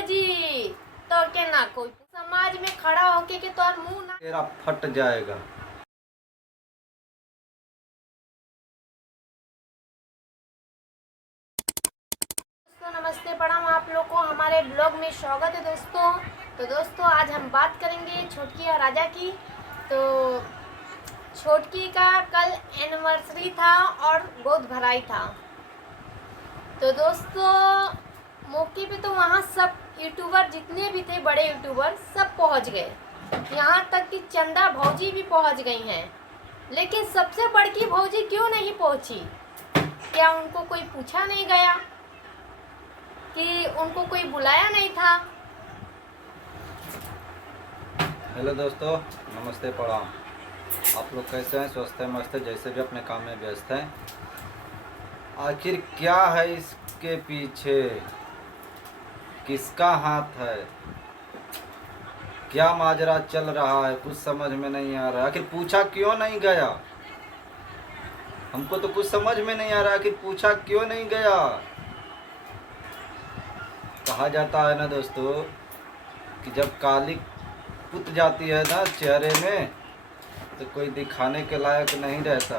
भौजी। तो के ना कोई समाज में खड़ा होके के तोर मुंह ना तेरा फट जाएगा। दोस्तों नमस्ते प्रणाम, आप लोग को हमारे ब्लॉग में स्वागत है दोस्तों। तो दोस्तों आज हम बात करेंगे छोटकी और राजा की। तो छोटकी का कल एनिवर्सरी था और गोद भराई था। तो दोस्तों मौके पे तो वहाँ सब यूट्यूबर जितने भी थे, बड़े यूट्यूबर सब पहुँच गए, यहाँ तक कि चंदा भौजी भी पहुँच गई हैं। लेकिन सबसे बड़की भौजी क्यों नहीं पहुँची? क्या उनको कोई पूछा नहीं गया कि उनको कोई बुलाया नहीं था? हेलो दोस्तों, नमस्ते प्रणाम। आप लोग कैसे हैं? स्वस्थ है, मस्त है, जैसे भी अपने काम में व्यस्त हैं। आखिर क्या है इसके पीछे? किसका हाथ है? क्या माजरा चल रहा है? कुछ समझ में नहीं आ रहा। आखिर पूछा क्यों नहीं गया? हमको तो कुछ समझ में नहीं आ रहा। आखिर पूछा क्यों नहीं गया? कहा जाता है ना दोस्तों कि जब काली पुत जाती है ना चेहरे में तो कोई दिखाने के लायक नहीं रहता।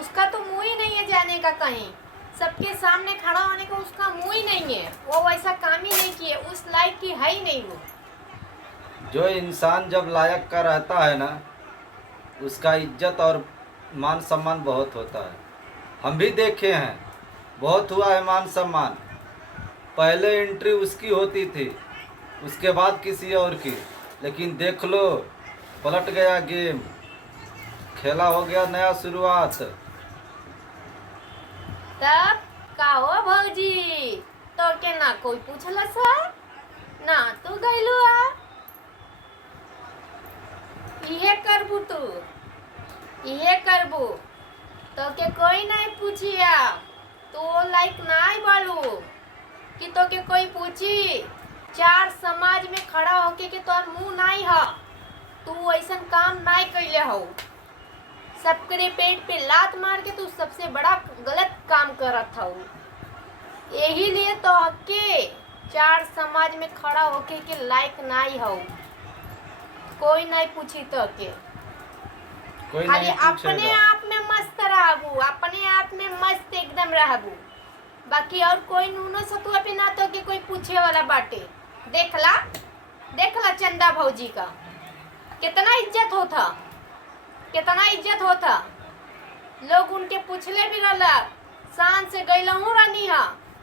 उसका तो मुंह ही नहीं है जाने का कहीं, सबके सामने खड़ा होने का उसका मुंह ही नहीं है। वो वैसा काम ही नहीं किए, उस लायक की है ही नहीं वो। जो इंसान जब लायक का रहता है ना उसका इज्जत और मान सम्मान बहुत होता है। हम भी देखे हैं, बहुत हुआ है मान सम्मान। पहले एंट्री उसकी होती थी, उसके बाद किसी और की। लेकिन देख लो, पलट गया गेम, खेला हो गया नया शुरुआत। तब का हो भौजी? तो के ना कोई पूछला सा ना तू गइलू आ? इहे करबू तू, इहे करबू तो के कोई नहीं पूछिया। तो लाइक नहीं बालू कि तो के कोई पूछी। चार समाज में खड़ा होके के तोर मुंह नहीं है, तू ऐसा काम नहीं कैले हो। सबके पेट पे लात मार के तू सबसे बड़ा गलत काम करत हो। यही लिए तो हके चार समाज में खड़ा होके के लायक नहीं हो। कोई नहीं पूछी तो के कोई खाली नहीं अपने पूछेगा। आप में मस्त रहबू, अपने आप में मस्त एकदम रहबू। बाकी और कोई नूनो सतुआ पे ना तो के कोई पूछे वाला बाटे। देखला देखला चंदा भौजी का कितना इज्जत होता, कितना इज्जत होता। लोग उनके पूछले भी रहला, शान से गईलहू रानी हा,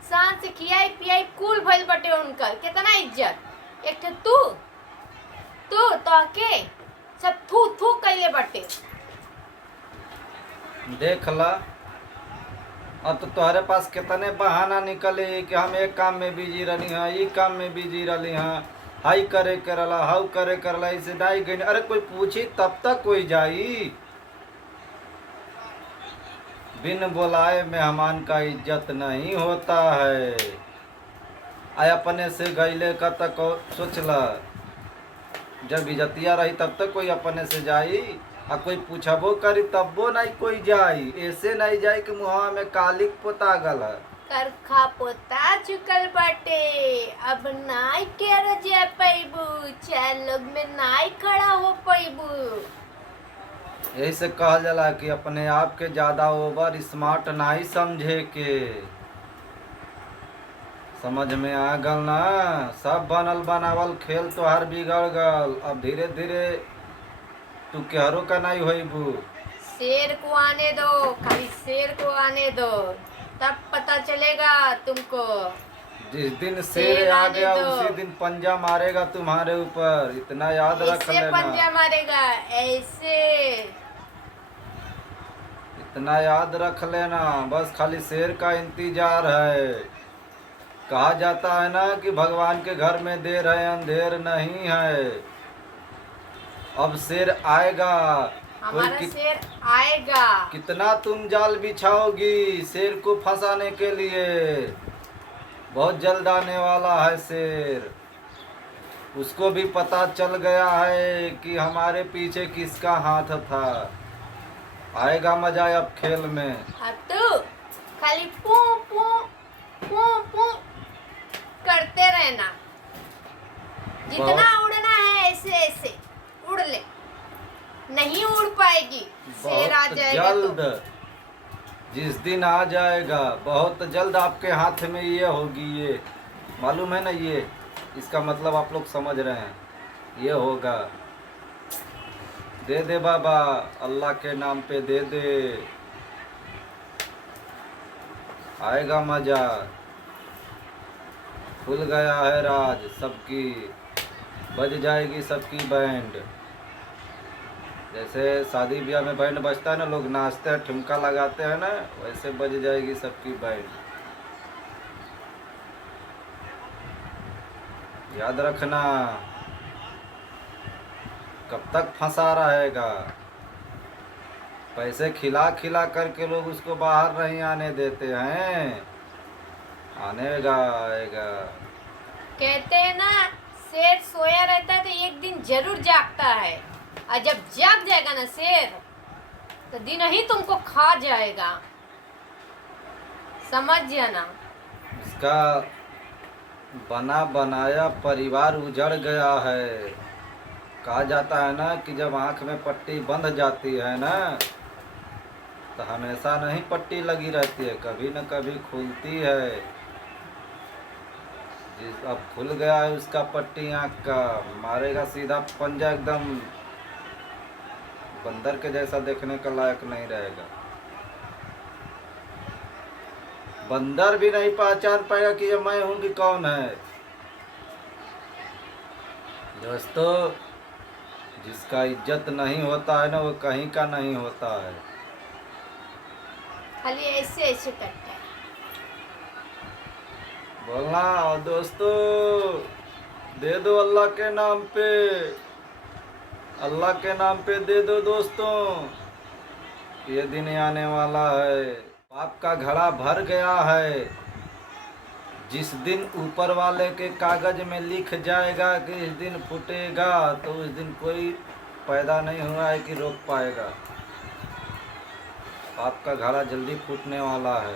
शान से खियाई पियाई कुल भइल बटे उनकर। कितना इज्जत। एक ठे तू तू तो के सब थू थू कैले बटे। देख ला, अब तो तुम्हारे पास कितने बहाना निकले कि हम एक काम में बिजी रही हाँ, ये काम में बिजी रही हाँ, हाई करे करला, हाउ करे करला, इसे डाई गई। अरे कोई पूछी तब तक कोई जाई। बिन बुलाए मेहमान का इज्जत नहीं होता है। आय अपने से गईले का तक सोचला, जब इज्जतिया रही तब तक कोई अपने से जाई। आ कोई पूछबो करी तब्बो नहीं कोई जाई। ऐसे नहीं जाई कि मुहा में कालिक पोता गल है। करखा पोता चुकल बाटे, अब नाई के रजे पैबू, चार लोग में नाई खड़ा हो पैबू। यही से कहल जाला कि अपने आप के ज्यादा ओवर स्मार्ट नहीं समझे के। समझ में आ गल ना? सब बनल बनावल खेल तो हर बिगड़ गल। अब धीरे धीरे तू केहरो का नहीं होइबू। शेर को आने दो, खाली शेर को आने दो, तब पता चलेगा तुमको। जिस दिन शेर आ आने गया दो। उसी दिन पंजा मारेगा तुम्हारे ऊपर, इतना याद रख ऐसे लेना। पंजा मारेगा, ऐसे। इतना याद रख लेना, बस खाली शेर का इंतजार है। कहा जाता है ना कि भगवान के घर में देर है अंधेर नहीं है। अब शेर आएगा। हमारा शेर आएगा। कितना तुम जाल बिछाओगी शेर को फंसाने के लिए? बहुत जल्द आने वाला है शेर। उसको भी पता चल गया है कि हमारे पीछे किसका हाथ था। आएगा मजा अब खेल में। अब तू खाली पू पू दिन आ जाएगा, बहुत जल्द आपके हाथ में ये होगी। ये मालूम है ना, ये इसका मतलब आप लोग समझ रहे हैं, ये होगा। दे दे बाबा, अल्लाह के नाम पे दे दे, आएगा मजा। खुल गया है राज सबकी, बज जाएगी सबकी बैंड। जैसे शादी ब्याह में बैंड बजता है ना, लोग नाचते हैं, ठुमका लगाते हैं ना, वैसे बज जाएगी सबकी बैंड। याद रखना, कब तक फंसा रहेगा। पैसे खिला खिला करके लोग उसको बाहर नहीं आने देते हैं, आनेगा आएगा। कहते हैं ना, शेर सोया रहता है तो एक दिन जरूर जागता है, और जब जाग जाएगा ना शेर, तो दिन ही तुमको खा जाएगा, समझ जाना। इसका बना बनाया परिवार उजड़ गया है। कहा जाता है ना कि जब आँख में पट्टी बंध जाती है ना, तो हमेशा नहीं पट्टी लगी रहती है, कभी न कभी खुलती है। जिस अब खुल गया है उसका पट्टी आँख का, मारेगा सीधा पंजा, एकदम बंदर के जैसा, देखने का लायक नहीं रहेगा। बंदर भी नहीं पहचान पाएगा कि ये मैं हूँ कि कौन है। दोस्तों, जिसका इज्जत नहीं होता है ना, वो कहीं का नहीं होता है। खाली ऐसे ऐसे करता है। बोलना दोस्तों, दे दो अल्लाह के नाम पे, अल्लाह के नाम पे दे दो दोस्तों, ये दिन आने वाला है। पाप का घड़ा भर गया है। जिस दिन ऊपर वाले के कागज में लिख जाएगा कि इस दिन फूटेगा, तो उस दिन कोई पैदा नहीं हुआ है कि रोक पाएगा। पाप का घड़ा जल्दी फूटने वाला है।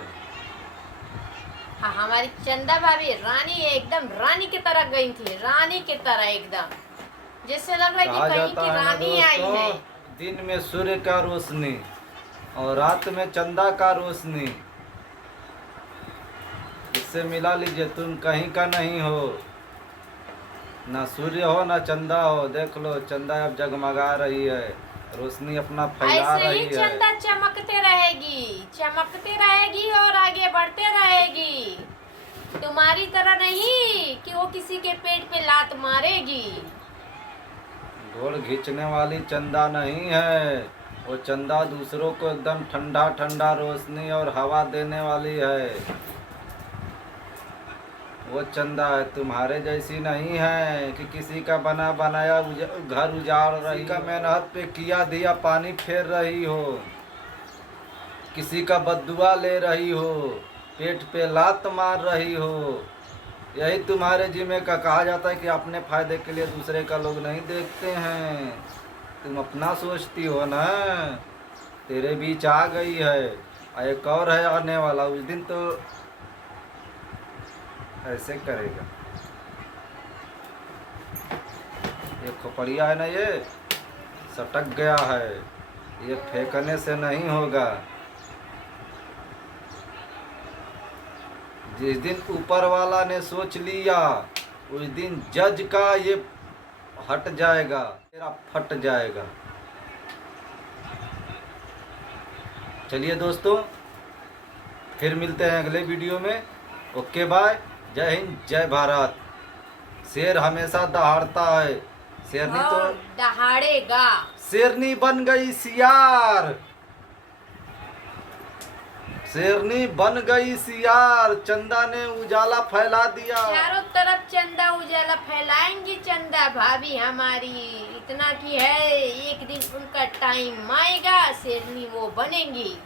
हाँ, हमारी चंदा भाभी रानी है, एकदम रानी की तरह गई थी, रानी की तरह एकदम, जैसे लग रहा है कि कहा कहीं जाता की है ना रानी आई है। दोस्तों, दिन में सूर्य का रोशनी और रात में चंदा का रोशनी, इससे मिला लीजिए, तुम कहीं का नहीं हो, ना सूर्य हो ना चंदा हो। देख लो, चंदा अब जगमगा रही है, रोशनी अपना फैला ऐसे रही ही है। चंदा चमकते रहेगी, चमकते रहेगी और आगे बढ़ते रहेगी, तुम्हारी तरह नहीं कि वो किसी के पेट पे लात मारेगी। ढोल खींचने वाली चंदा नहीं है, वो चंदा दूसरों को एकदम ठंडा ठंडा रोशनी और हवा देने वाली है। वो चंदा है, तुम्हारे जैसी नहीं है कि किसी का बना बनाया घर उजाड़ रही, का मेहनत पे किया दिया पानी फेर रही हो, किसी का बद्दुआ ले रही हो, पेट पे लात मार रही हो। यही तुम्हारे जिम्मे का। कहा जाता है कि अपने फायदे के लिए दूसरे का लोग नहीं देखते हैं, तुम अपना सोचती हो ना। तेरे बीच आ गई है, एक और है आने वाला, उस दिन तो ऐसे करेगा। ये खोपड़िया है ना, ये सटक गया है, ये फेंकने से नहीं होगा। जिस दिन ऊपर वाला ने सोच लिया, उस दिन जज का ये हट जाएगा, तेरा फट जाएगा। चलिए दोस्तों, फिर मिलते हैं अगले वीडियो में। ओके बाय, जय हिंद जय भारत। शेर हमेशा दहाड़ता है, शेरनी तो और दहाड़ेगा। शेरनी बन गई सियार, शेरनी बन गई सियार, चंदा ने उजाला फैला दिया। चारों तरफ चंदा उजाला फैलाएंगी चंदा भाभी हमारी, इतना की है, एक दिन उनका टाइम आएगा, शेरनी वो बनेंगी।